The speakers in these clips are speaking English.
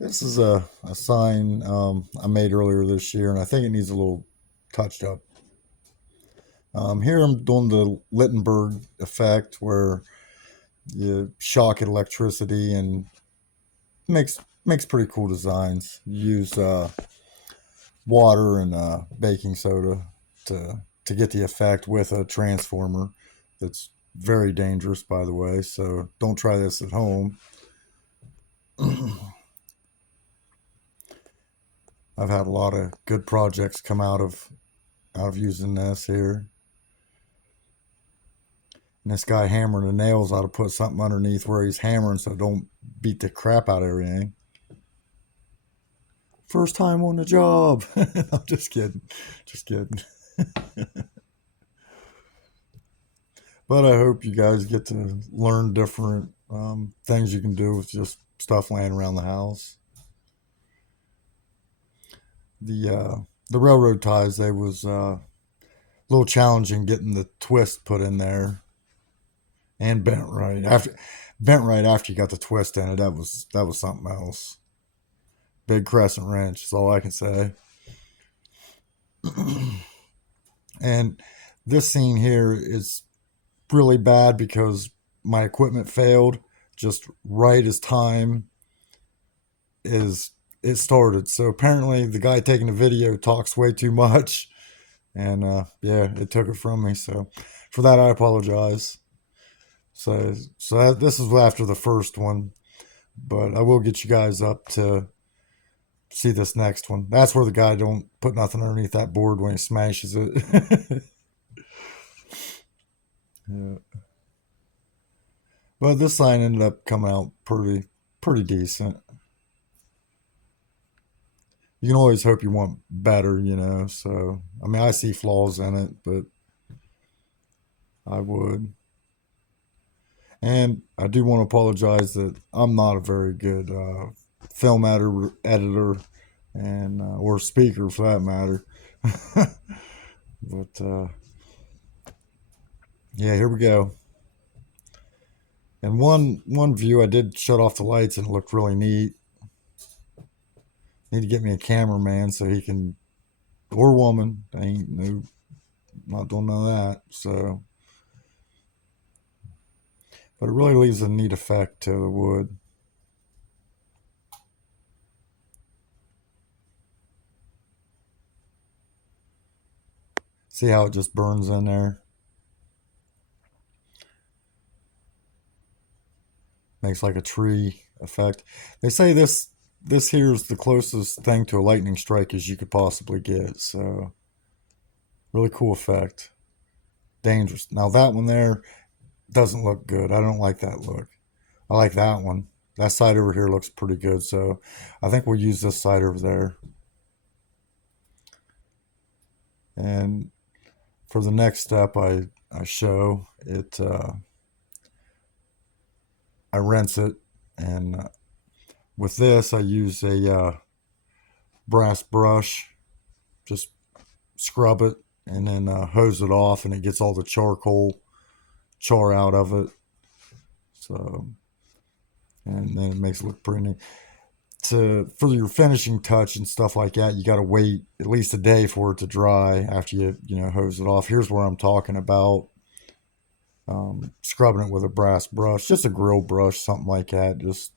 This is a sign I made earlier this year, and I think it needs a little touched up. Here I'm doing the Littenberg effect, where you shock at electricity and makes pretty cool designs. You use water and baking soda to get the effect with a transformer. That's very dangerous, by the way. So don't try this at home. I've had a lot of good projects come out of using this here. And this guy hammering the nails ought to put something underneath where he's hammering so don't beat the crap out of everything. First time on the job. I'm just kidding. Just kidding. But I hope you guys get to learn different things you can do with just stuff laying around the house. The railroad ties, they was a little challenging getting the twist put in there and bent right after you got the twist in it. That was something else. Big crescent wrench is all I can say. And this scene here is really bad because my equipment failed just right as time is it started. So apparently the guy taking the video talks way too much, and yeah, it took it from me. So for that, I apologize. This is after the first one, but I will get you guys up to see this next one. That's where the guy don't put nothing underneath that board when he smashes it. Yeah. But this sign ended up coming out pretty decent. You can always hope you want better, you know. So I mean, I see flaws in it, but I would. And I do want to apologize that I'm not a very good film editor and or speaker for that matter. But yeah, here we go. And one view, I did shut off the lights and it looked really neat. Need to get me a cameraman so he can, or woman. I ain't no, not doing none of that. So, but it really leaves a neat effect to the wood. See how it just burns in there? Makes like a tree effect. They say this here is the closest thing to a lightning strike as you could possibly get. So really cool effect. Dangerous. Now that one there doesn't look good. I don't like that look. I like that one. That side over here looks pretty good. So I think we'll use this side over there. And for the next step, I show it. I rinse it, and with this, I use a brass brush. Just scrub it and then hose it off, and it gets all the char out of it. So, and then it makes it look pretty neat. For your finishing touch and stuff like that, you got to wait at least a day for it to dry after you hose it off. Here's where I'm talking about scrubbing it with a brass brush, just a grill brush, something like that. Just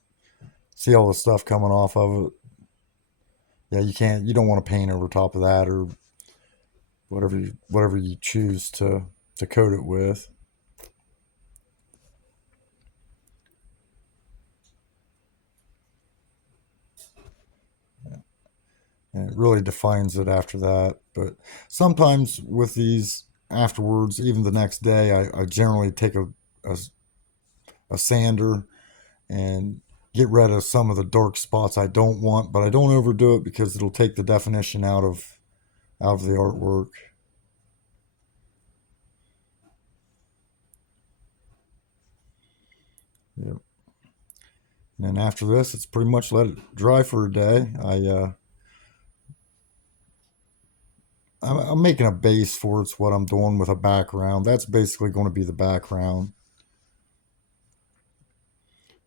see all the stuff coming off of it. Yeah, you don't want to paint over top of that or whatever you choose to coat it with. And it really defines it after that. But sometimes with these afterwards, even the next day, I generally take a, a sander and get rid of some of the dark spots I don't want, but I don't overdo it because it'll take the definition out of the artwork. Yep. And then after this, it's pretty much let it dry for a day. I'm making a base for it's what I'm doing with a background. That's basically going to be the background.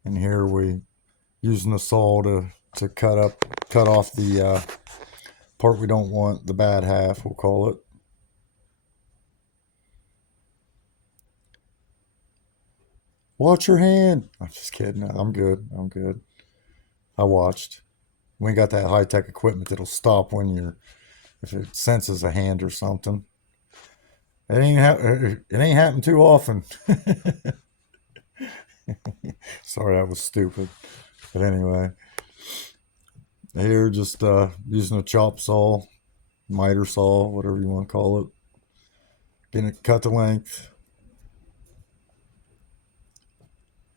And here we using the saw to cut off the part we don't want, the bad half, we'll call it. Watch your hand. I'm just kidding. I'm good. I'm good. I watched. We ain't got that high tech equipment that'll stop when if it senses a hand or something. It ain't happened too often. Sorry, that was stupid. But anyway, here just using a chop saw, miter saw, whatever you want to call it. Getting it cut to length.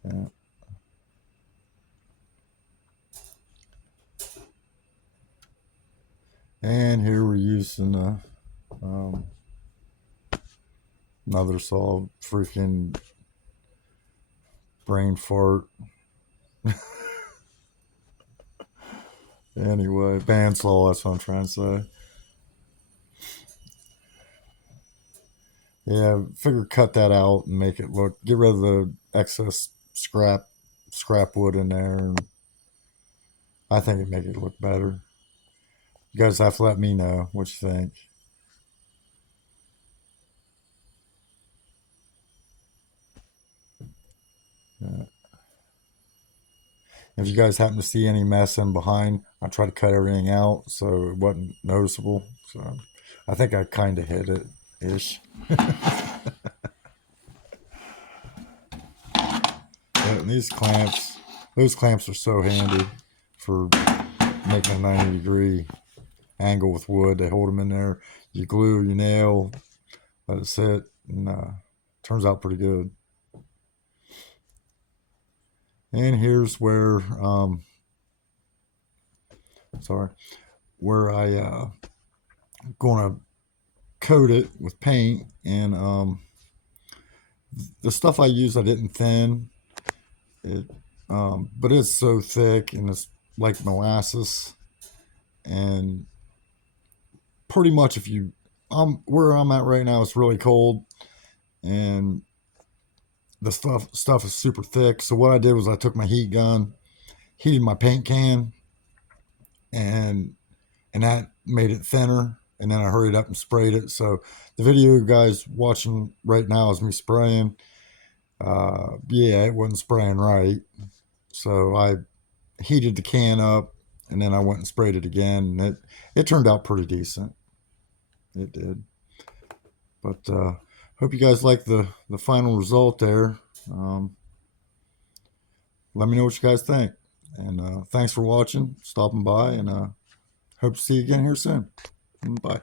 Yeah. And here we're using another saw, freaking brain fart. Anyway, bandsaw, that's what I'm trying to say. Yeah, figure cut that out and make it look, get rid of the excess scrap wood in there, and I think it'd make it look better. You guys have to let me know what you think. Yeah. If you guys happen to see any mess in behind, I try to cut everything out so it wasn't noticeable. So I think I kind of hit it ish. And these clamps, those clamps are so handy for making a 90-degree angle with wood. They hold them in there. You glue, you nail, let it sit, and turns out pretty good. And here's where, where I gonna coat it with paint, and the stuff I use I didn't thin it, but it's so thick and it's like molasses, and pretty much if you where I'm at right now, it's really cold and the stuff is super thick. So what I did was I took my heat gun, heated my paint can, and that made it thinner, and then I hurried up and sprayed it. So the video you guys watching right now is me spraying. Yeah, it wasn't spraying right, so I heated the can up, and then I went and sprayed it again, and it turned out pretty decent. It did. But hope you guys like the final result there. Let me know what you guys think, and thanks for watching, stopping by, and hope to see you again here soon. Bye.